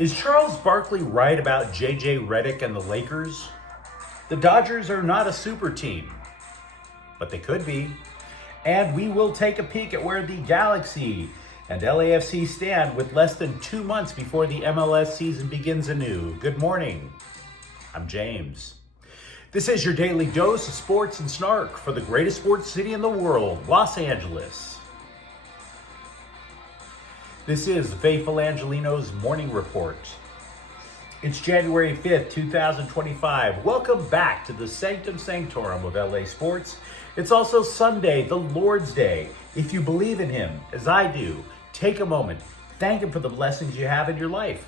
Is Charles Barkley right about J.J. Redick and the Lakers? The Dodgers are not a super team, but they could be. And we will take a peek at where the Galaxy and LAFC stand with less than 2 months before the MLS season begins anew. Good morning. I'm James. This is your daily dose of sports and snark for the greatest sports city in the world, Los Angeles. This is the faithful Angelenos Morning Report. It's January 5th, 2025. Welcome back to the Sanctum Sanctorum of LA Sports. It's also Sunday, the Lord's Day. If you believe in Him, as I do, take a moment. Thank Him for the blessings you have in your life,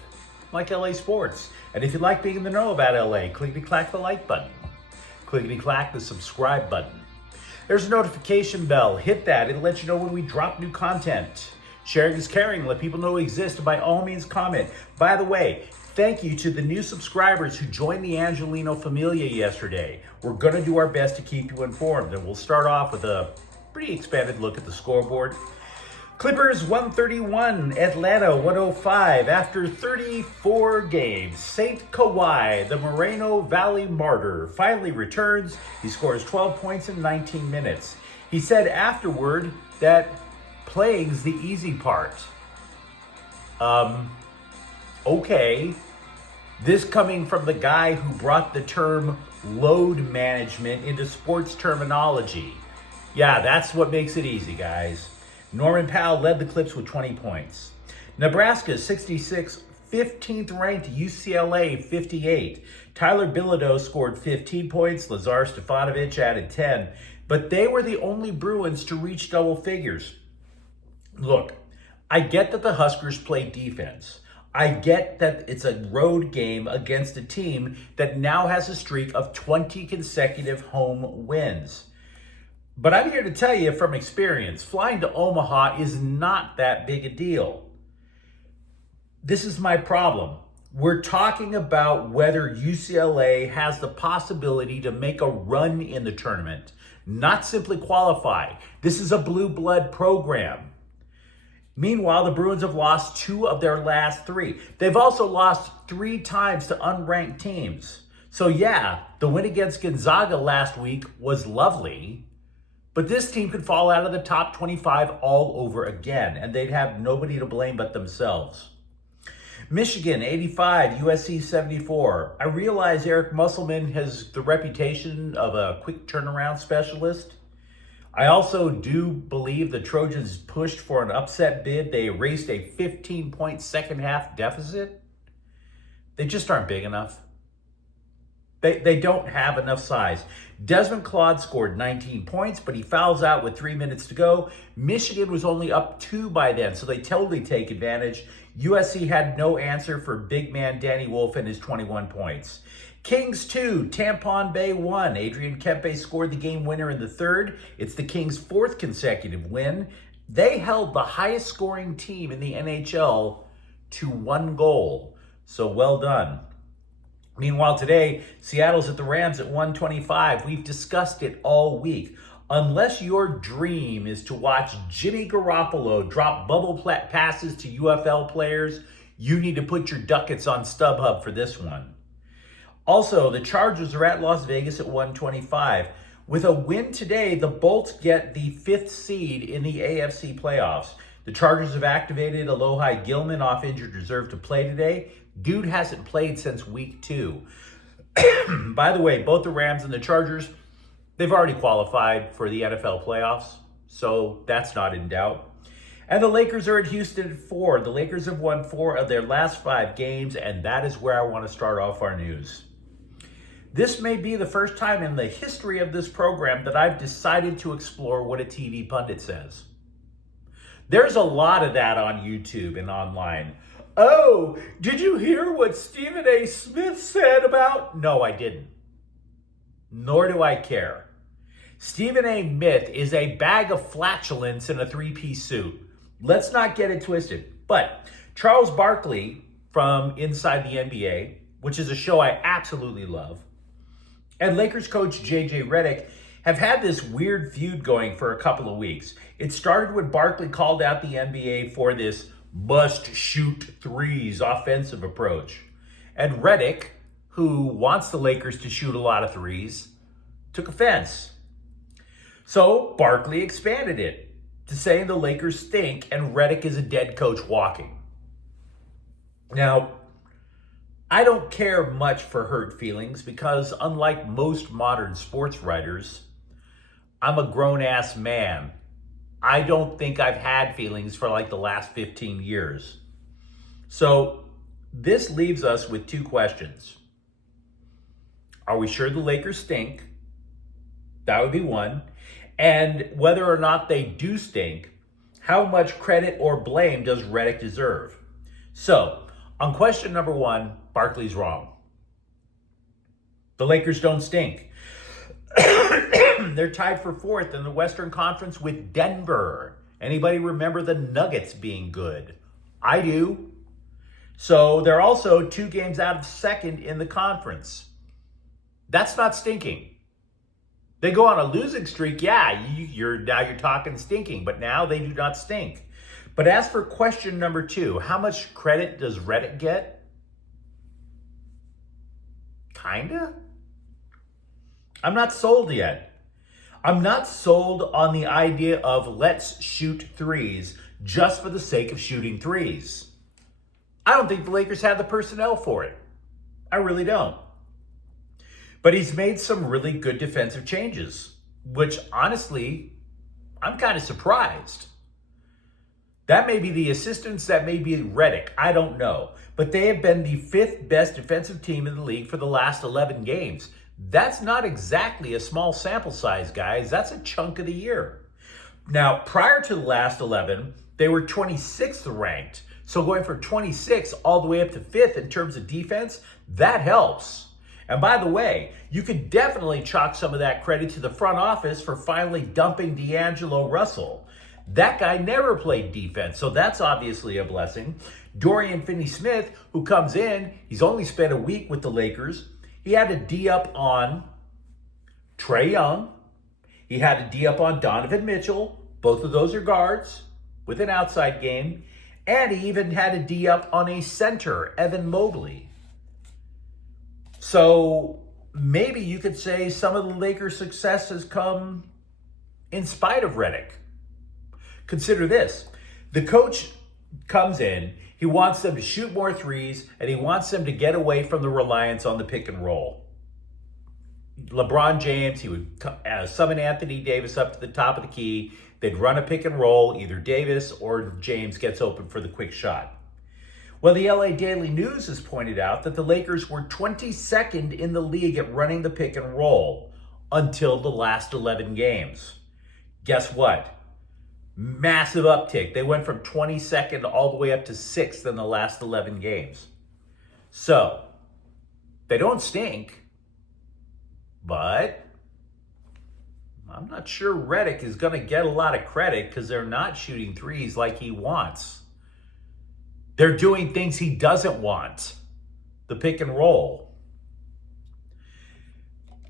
like LA Sports. And if you like being in the know about LA, clickety-clack the like button. Clickety-clack the subscribe button. There's a notification bell. Hit that. It'll let you know when we drop new content. Sharing is caring. Let people know we exist. And by all means, comment. By the way, thank you to the new subscribers who joined the Angeleno Familia yesterday. We're going to do our best to keep you informed. And we'll start off with a pretty expanded look at the scoreboard. Clippers 131, Atlanta 105. After 34 games, St. Kawhi, the Moreno Valley martyr, finally returns. He scores 12 points in 19 minutes. He said afterward that playing's the easy part. Okay. This coming from the guy who brought the term load management into sports terminology. Yeah, that's what makes it easy, guys. Norman Powell led the Clips with 20 points. Nebraska 66, 15th ranked UCLA 58. Tyler Bilodeau scored 15 points. Lazar Stefanovic added 10. But they were the only Bruins to reach double figures. Look, I get that the Huskers play defense. I get that it's a road game against a team that now has a streak of 20 consecutive home wins. But I'm here to tell you from experience, flying to Omaha is not that big a deal. This is my problem. We're talking about whether UCLA has the possibility to make a run in the tournament, not simply qualify. This is a blue blood program. Meanwhile, the Bruins have lost 2 of their last 3. They've also lost 3 times to unranked teams. So yeah, the win against Gonzaga last week was lovely, but this team could fall out of the top 25 all over again, and they'd have nobody to blame but themselves. Michigan 85, USC 74. I realize Eric Musselman has the reputation of a quick turnaround specialist. I also do believe the Trojans pushed for an upset bid. They erased a 15-point second half deficit. They just aren't big enough. They don't have enough size. Desmond Claude scored 19 points, but he fouls out with 3 minutes to go. Michigan was only up 2 by then, so they totally take advantage. USC had no answer for big man Danny Wolf and his 21 points. Kings 2, Tampon Bay 1. Adrian Kempe scored the game winner in the third. It's the Kings' 4th consecutive win. They held the highest scoring team in the NHL to 1 goal. So well done. Meanwhile, today, Seattle's at the Rams at 125. We've discussed it all week. Unless your dream is to watch Jimmy Garoppolo drop bubble passes to UFL players, you need to put your ducats on StubHub for this one. Also, the Chargers are at Las Vegas at 125. With a win today, the Bolts get the 5th seed in the AFC playoffs. The Chargers have activated Alohi Gilman off injured reserve to play today. Dude hasn't played since week 2. By the way, both the Rams and the Chargers, they've already qualified for the NFL playoffs, so that's not in doubt. And the Lakers are at Houston at 4. The Lakers have won 4 of their last 5 games, and that is where I want to start off our news. This may be the first time in the history of this program that I've decided to explore what a TV pundit says. There's a lot of that on YouTube and online. Oh, did you hear what Stephen A. Smith said about... No, I didn't. Nor do I care. Stephen A. Smith is a bag of flatulence in a 3-piece suit. Let's not get it twisted. But Charles Barkley from Inside the NBA, which is a show I absolutely love, and Lakers coach J.J. Redick have had this weird feud going for a couple of weeks. It started when Barkley called out the NBA for this must shoot threes offensive approach. And Redick, who wants the Lakers to shoot a lot of threes, took offense. So Barkley expanded it to saying the Lakers stink and Redick is a dead coach walking. Now, I don't care much for hurt feelings because unlike most modern sports writers, I'm a grown-ass man. I don't think I've had feelings for like the last 15 years. So this leaves us with two questions. Are we sure the Lakers stink? That would be one. And whether or not they do stink, how much credit or blame does Redick deserve? So, on question number one, Barkley's wrong. The Lakers don't stink. They're tied for fourth in the Western Conference with Denver. Anybody remember the Nuggets being good? I do. So they're also 2 games out of second in the conference. That's not stinking. They go on a losing streak, yeah, you're talking stinking, but now they do not stink. But as for question number 2, how much credit does Redick get? Kinda? I'm not sold yet. I'm not sold on the idea of let's shoot threes just for the sake of shooting threes. I don't think the Lakers have the personnel for it. I really don't. But he's made some really good defensive changes, which honestly, I'm kind of surprised. That may be the assistants, that may be Redick, I don't know. But they have been the 5th best defensive team in the league for the last 11 games. That's not exactly a small sample size, guys. That's a chunk of the year. Now, prior to the last 11, they were 26th ranked. So going from 26 all the way up to 5th in terms of defense, that helps. And by the way, you could definitely chalk some of that credit to the front office for finally dumping D'Angelo Russell. That guy never played defense, so that's obviously a blessing. Dorian Finney-Smith, who comes in, he's only spent a week with the Lakers. He had a D up on Trae Young. He had a D up on Donovan Mitchell. Both of those are guards with an outside game. And he even had a D up on a center, Evan Mobley. So maybe you could say some of the Lakers' success has come in spite of Redick. Consider this. The coach comes in, he wants them to shoot more threes, and he wants them to get away from the reliance on the pick and roll. LeBron James, he would summon Anthony Davis up to the top of the key. They'd run a pick and roll. Either Davis or James gets open for the quick shot. Well, the LA Daily News has pointed out that the Lakers were 22nd in the league at running the pick and roll until the last 11 games. Guess what? Massive uptick. They went from 22nd all the way up to 6th in the last 11 games. So, they don't stink, but I'm not sure Redick is going to get a lot of credit because they're not shooting threes like he wants. They're doing things he doesn't want. The pick and roll.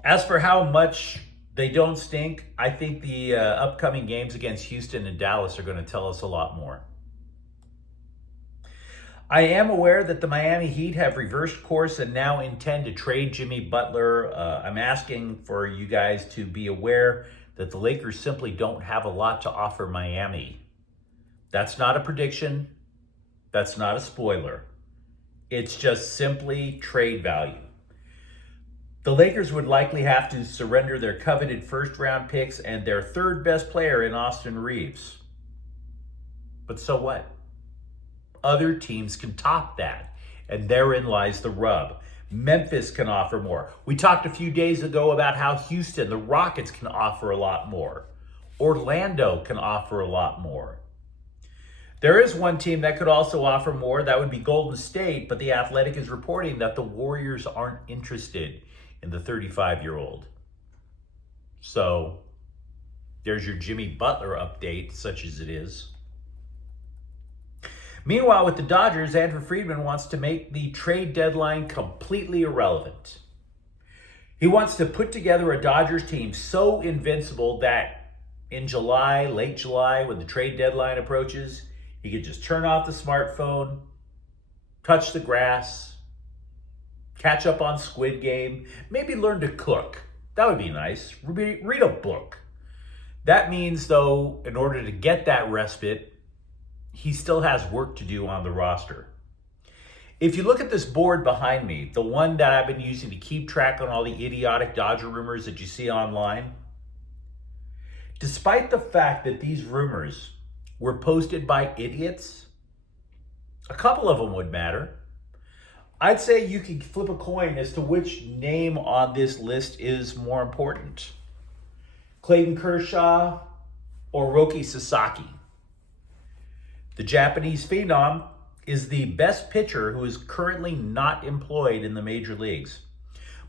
As for how much they don't stink, I think the upcoming games against Houston and Dallas are going to tell us a lot more. I am aware that the Miami Heat have reversed course and now intend to trade Jimmy Butler. I'm asking for you guys to be aware that the Lakers simply don't have a lot to offer Miami. That's not a prediction. That's not a spoiler. It's just simply trade value. The Lakers would likely have to surrender their coveted first-round picks and their third best player in Austin Reeves. But so what? Other teams can top that, and therein lies the rub. Memphis can offer more. We talked a few days ago about how Houston, the Rockets, can offer a lot more. Orlando can offer a lot more. There is one team that could also offer more. That would be Golden State, but The Athletic is reporting that the Warriors aren't interested in the 35-year-old. So there's your Jimmy Butler update, such as it is. Meanwhile, with the Dodgers, Andrew Friedman wants to make the trade deadline completely irrelevant. He wants to put together a Dodgers team so invincible that in July, late July, when the trade deadline approaches, He could just turn off the smartphone, touch the grass, catch up on Squid Game, maybe learn to cook. That would be nice. Read a book. That means, though, in order to get that respite, he still has work to do on the roster. If you look at this board behind me, the one that I've been using to keep track on all the idiotic Dodger rumors that you see online, despite the fact that these rumors were posted by idiots, a couple of them would matter. I'd say you could flip a coin as to which name on this list is more important. Clayton Kershaw or Roki Sasaki. The Japanese phenom is the best pitcher who is currently not employed in the major leagues.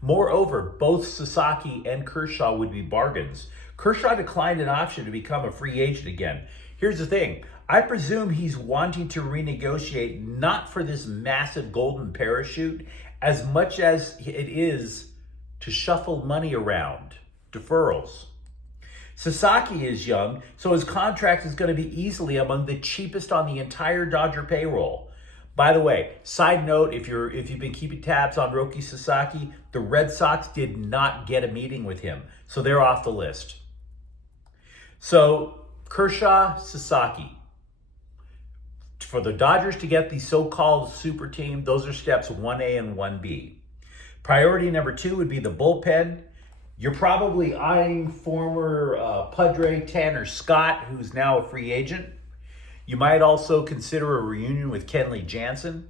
Moreover, both Sasaki and Kershaw would be bargains. Kershaw declined an option to become a free agent again. Here's the thing. I presume he's wanting to renegotiate not for this massive golden parachute as much as it is to shuffle money around, deferrals. Sasaki is young, so his contract is going to be easily among the cheapest on the entire Dodger payroll. By the way, side note, if you've been keeping tabs on Roki Sasaki, the Red Sox did not get a meeting with him, so they're off the list. So Kershaw, Sasaki. For the Dodgers to get the so-called super team, those are steps 1A and 1B. Priority number 2 would be the bullpen. You're probably eyeing former Padre Tanner Scott, who's now a free agent. You might also consider a reunion with Kenley Jansen.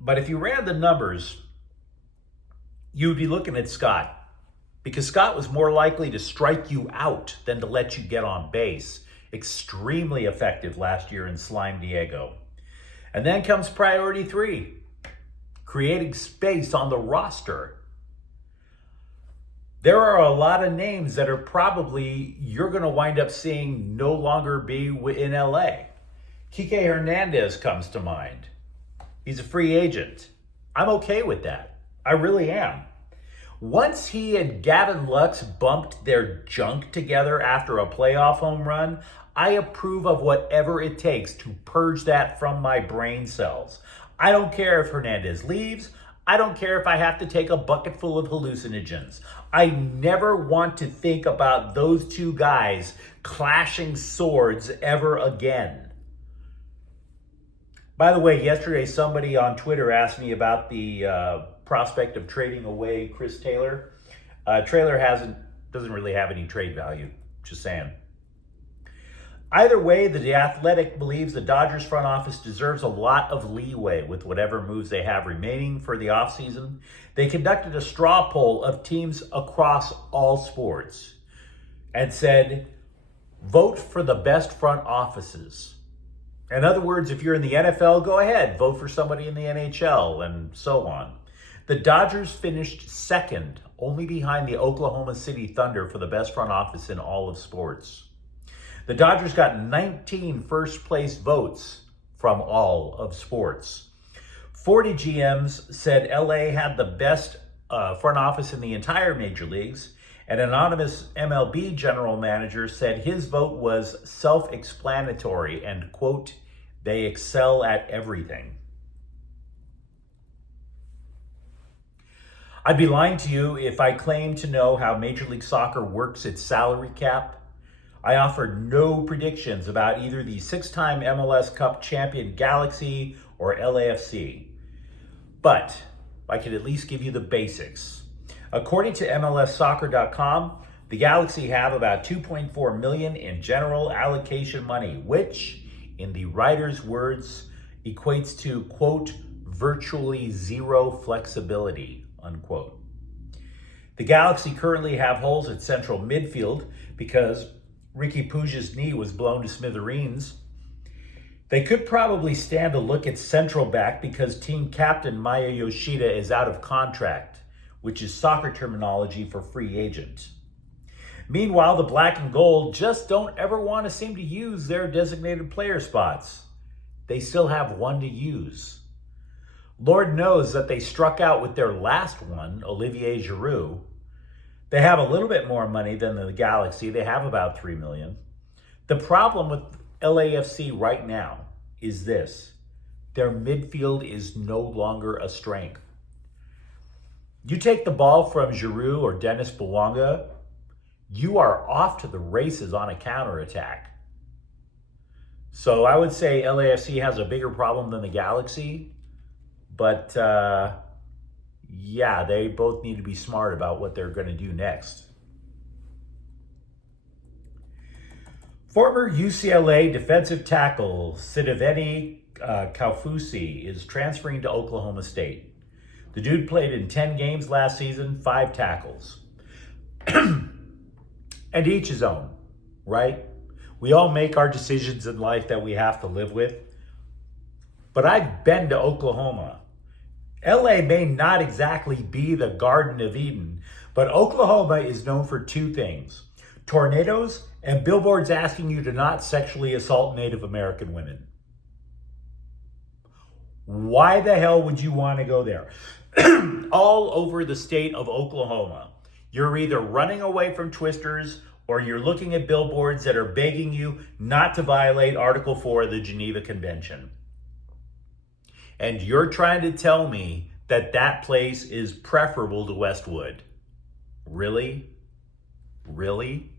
But if you ran the numbers, you'd be looking at Scott, because Scott was more likely to strike you out than to let you get on base. Extremely effective last year in Slime Diego. And then comes priority 3, creating space on the roster. There are a lot of names that are probably you're going to wind up seeing no longer be in LA. Kike Hernandez comes to mind. He's a free agent. I'm okay with that. I really am. Once he and Gavin Lux bumped their junk together after a playoff home run, I approve of whatever it takes to purge that from my brain cells. I don't care if Hernandez leaves. I don't care if I have to take a bucket full of hallucinogens. I never want to think about those two guys clashing swords ever again. By the way, yesterday somebody on Twitter asked me about the prospect of trading away Chris Taylor. Taylor doesn't really have any trade value, just saying. Either way, the Athletic believes the Dodgers front office deserves a lot of leeway with whatever moves they have remaining for the offseason. They conducted a straw poll of teams across all sports and said, vote for the best front offices. In other words, if you're in the NFL, go ahead, vote for somebody in the NHL, and so on. The Dodgers finished second, only behind the Oklahoma City Thunder for the best front office in all of sports. The Dodgers got 19 first-place votes from all of sports. 40 GMs said LA had the best front office in the entire major leagues. An anonymous MLB general manager said his vote was self-explanatory and, quote, they excel at everything. I'd be lying to you if I claimed to know how Major League Soccer works its salary cap. I offered no predictions about either the 6-time MLS Cup champion Galaxy or LAFC. But I could at least give you the basics. According to MLSsoccer.com, the Galaxy have about $2.4 million in general allocation money, which, in the writer's words, equates to, quote, virtually zero flexibility, unquote. The Galaxy currently have holes at central midfield because Ricky Puig's knee was blown to smithereens. They could probably stand a look at central back because team captain Maya Yoshida is out of contract, which is soccer terminology for free agent. Meanwhile, the black and gold just don't ever want to seem to use their designated player spots. They still have one to use. Lord knows that they struck out with their last one, Olivier Giroud. They have a little bit more money than the Galaxy. They have about $3 million. The problem with LAFC right now is this: their midfield is no longer a strength. You take the ball from Giroud or Dennis Bouanga, you are off to the races on a counterattack. So I would say LAFC has a bigger problem than the Galaxy, but yeah, they both need to be smart about what they're going to do next. Former UCLA defensive tackle Sidiveni Kaufusi is transferring to Oklahoma State. The dude played in 10 games last season, 5 tackles. And each his own, right? We all make our decisions in life that we have to live with. But I've been to Oklahoma. LA may not exactly be the Garden of Eden, but Oklahoma is known for 2 things: tornadoes and billboards asking you to not sexually assault Native American women. Why the hell would you want to go there? All over the state of Oklahoma, you're either running away from twisters or you're looking at billboards that are begging you not to violate Article 4 of the Geneva Convention. And you're trying to tell me that that place is preferable to Westwood. Really? Really?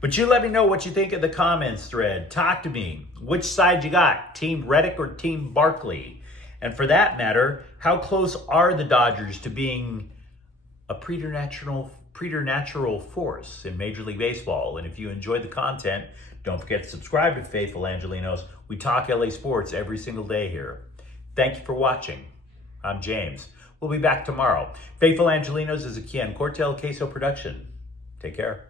But you let me know what you think in the comments thread. Talk to me. Which side you got? Team Redick or Team Barkley? And for that matter, how close are the Dodgers to being a preternatural force in Major League Baseball? And if you enjoyed the content, don't forget to subscribe to Faithful Angelenos. We talk LA sports every single day here. Thank you for watching. I'm James. We'll be back tomorrow. Faithful Angelenos is a Kian Cortel Queso production. Take care.